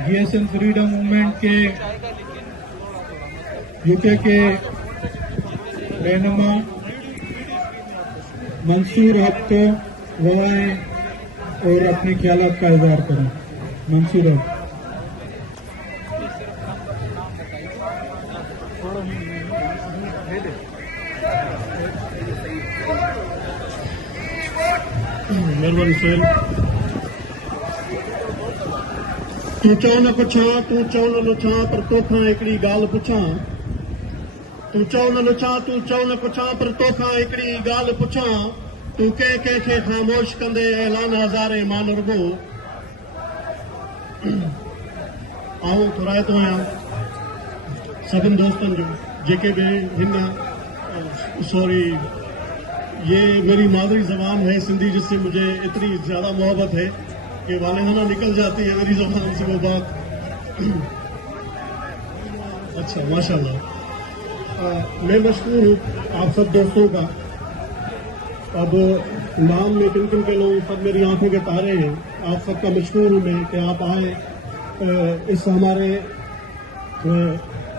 GSM freedom movement के UK के रहनुमा मंसूर हक को वो आए और अपने ख्यालात का इजहार करें। मंसूर हक। मेहरबानी सोहेल। तू चओ न पुछां, तू चओ न लुछां, पर तोखां हिकिड़ी ॻाल्हि पुछां। तू चओ न लुछां, तू चओ न पुछां, पर तोखां हिकिड़ी ॻाल्हि पुछां। तू कंहिं कंहिंखे ख़ामोश कंदे ऐलान हज़ारे मान रुगो। आऊं थोराइतो आहियां सभिनि दोस्तनि जो जेके भी हिन सॉरी ये मेरी मादरी जबान है सिंधी, जिससे मुझे इतनी ज्यादा मोहब्बत है कि वालेहाना निकल जाती है मेरी जबान से वो बात। अच्छा माशाल्लाह। मैं मशहूर हूँ आप सब दोस्तों का। अब नाम में किन किन के लोग सब मेरी आंखों के तारे हैं। आप सबका मशहूर हूँ मैं कि आप आए इस हमारे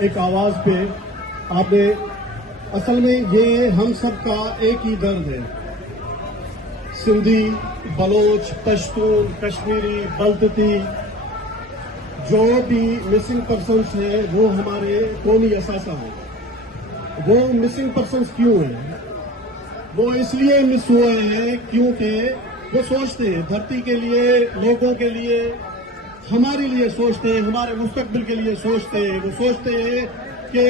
एक आवाज पे। आपने असल में ये हम सबका एक ही दर्द है। सिंधी, बलोच, पश्तून, कश्मीरी, बल्ती, जो भी मिसिंग पर्सन्स है वो हमारे कौमी असासा है। वो मिसिंग पर्सन्स क्यों है? वो इसलिए मिस हुए हैं क्योंकि वो सोचते हैं धरती के लिए, लोगों के लिए, हमारे लिए सोचते हैं, हमारे मुस्तकबिल के लिए सोचते हैं। वो सोचते हैं कि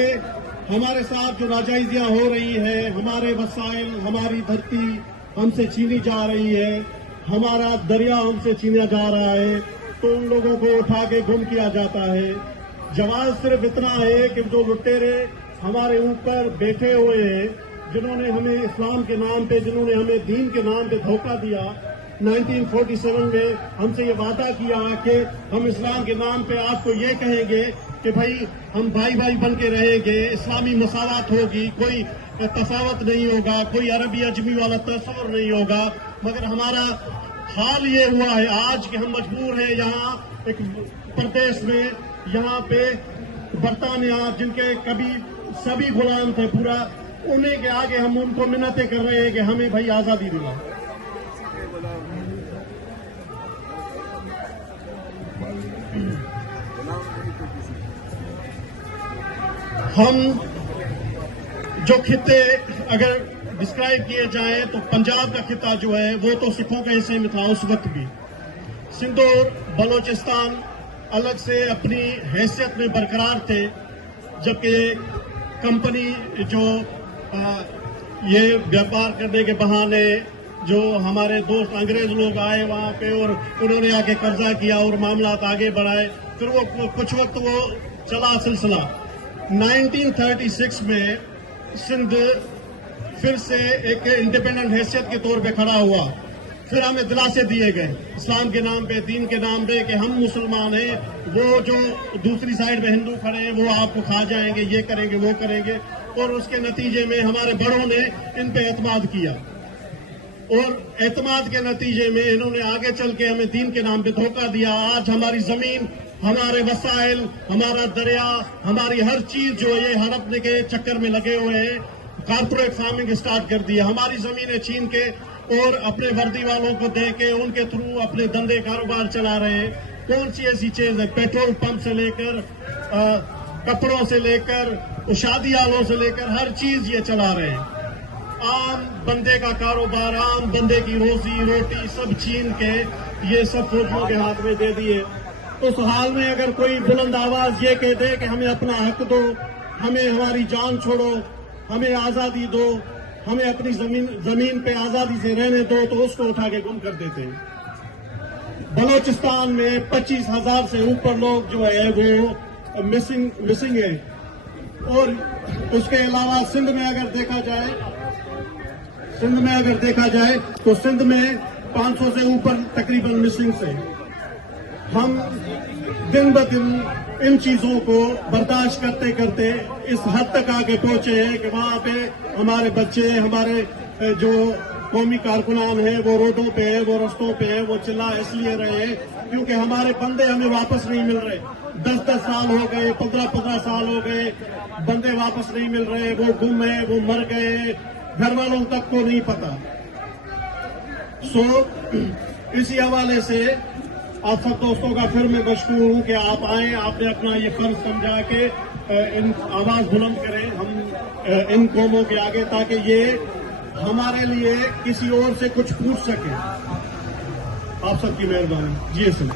हमारे साथ जो नाजायजियां हो रही है, हमारे वसाइल, हमारी धरती हमसे छीनी जा रही है, हमारा दरिया हमसे छीना जा रहा है, तो उन लोगों को उठा के गुम किया जाता है। जवाब सिर्फ इतना है कि जो लुटेरे हमारे ऊपर बैठे हुए हैं, जिन्होंने हमें इस्लाम के नाम पे, जिन्होंने हमें दीन के नाम पे धोखा दिया। 1947 में हमसे ये वादा किया कि हम इस्लाम के नाम पे आपको ये कहेंगे कि भाई हम भाई भाई बन के रहेंगे, इस्लामी मसावत होगी, कोई तफावत नहीं होगा, कोई अरबी अजमी वाला तस्वर नहीं होगा। मगर हमारा हाल ये हुआ है आज कि हम मजबूर हैं यहाँ एक प्रदेश में, यहाँ पे बरतानिया जिनके कभी सभी गुलाम थे पूरा, उन्हीं के आगे हम उनको मिन्नतें कर रहे हैं कि हमें भाई आजादी दिलाओ। हम जो खित्ते अगर डिस्क्राइब किए जाए तो पंजाब का खिता जो है वो तो सिखों के हिस्से में था उस वक्त भी। सिंध और बलोचिस्तान अलग से अपनी हैसियत में बरकरार थे, जबकि कंपनी जो ये व्यापार करने के बहाने जो हमारे दोस्त अंग्रेज लोग आए वहां पे और उन्होंने आके कब्जा किया और मामला आगे बढ़ाए। फिर वो कुछ वक्त वो चला सिलसिला। 1936 में सिंध फिर से एक इंडिपेंडेंट हैसियत के तौर पे खड़ा हुआ। फिर हमें दिलासे दिए गए इस्लाम के नाम पे, दीन के नाम पे कि हम मुसलमान हैं, वो जो दूसरी साइड में हिंदू खड़े हैं वो आपको खा जाएंगे, ये करेंगे, वो करेंगे। और उसके नतीजे में हमारे बड़ों ने इन पे एतमाद किया और एतमाद के नतीजे में इन्होंने आगे चल के हमें दीन के नाम पे धोखा दिया। आज हमारी जमीन, हमारे वसाइल, हमारा दरिया, हमारी हर चीज जो ये हड़पने के चक्कर में लगे हुए हैं। कारपोरेट फार्मिंग स्टार्ट कर दिया, हमारी जमीनें छीन के और अपने वर्दी वालों को दे के उनके थ्रू अपने धंधे कारोबार चला रहे हैं। कौन सी ऐसी चीज है? पेट्रोल पंप से लेकर कपड़ों से लेकर शादी वालों से लेकर हर चीज ये चला रहे हैं। आम बंदे का कारोबार, आम बंदे की रोजी रोटी सब छीन के ये सब फौजियों के हाथ में दे दिए। उस हाल में अगर कोई बुलंद आवाज ये कह दे कि हमें अपना हक दो, हमें हमारी जान छोड़ो, हमें आजादी दो, हमें अपनी जमीन पे आजादी से रहने दो, तो उसको उठा के गुम कर देते हैं। बलोचिस्तान में 25,000 से ऊपर लोग जो है वो मिसिंग है। और उसके अलावा सिंध में अगर देखा जाए तो सिंध में 500 से ऊपर तकरीबन मिसिंग से। हम दिन ब दिन इन चीजों को बर्दाश्त करते करते इस हद तक आगे पहुंचे हैं कि वहां पे हमारे बच्चे, हमारे जो कौमी कारकुनान हैं वो रोडों पे है, वो रस्तों पे है, वो चिल्ला इसलिए रहे हैं क्योंकि हमारे बंदे हमें वापस नहीं मिल रहे। 10-10 साल हो गए, 15-15 साल हो गए, बंदे वापस नहीं मिल रहे। वो गुम है, वो मर गए, घर वालों तक को नहीं पता। इसी हवाले से आप सब दोस्तों का फिर मैं मशकूर हूं कि आप आए, आपने अपना ये फर्ज समझा के इन आवाज बुलंद करें हम इन कौमों के आगे, ताकि ये हमारे लिए किसी और से कुछ पूछ सके। आप सबकी मेहरबानी। जी सर।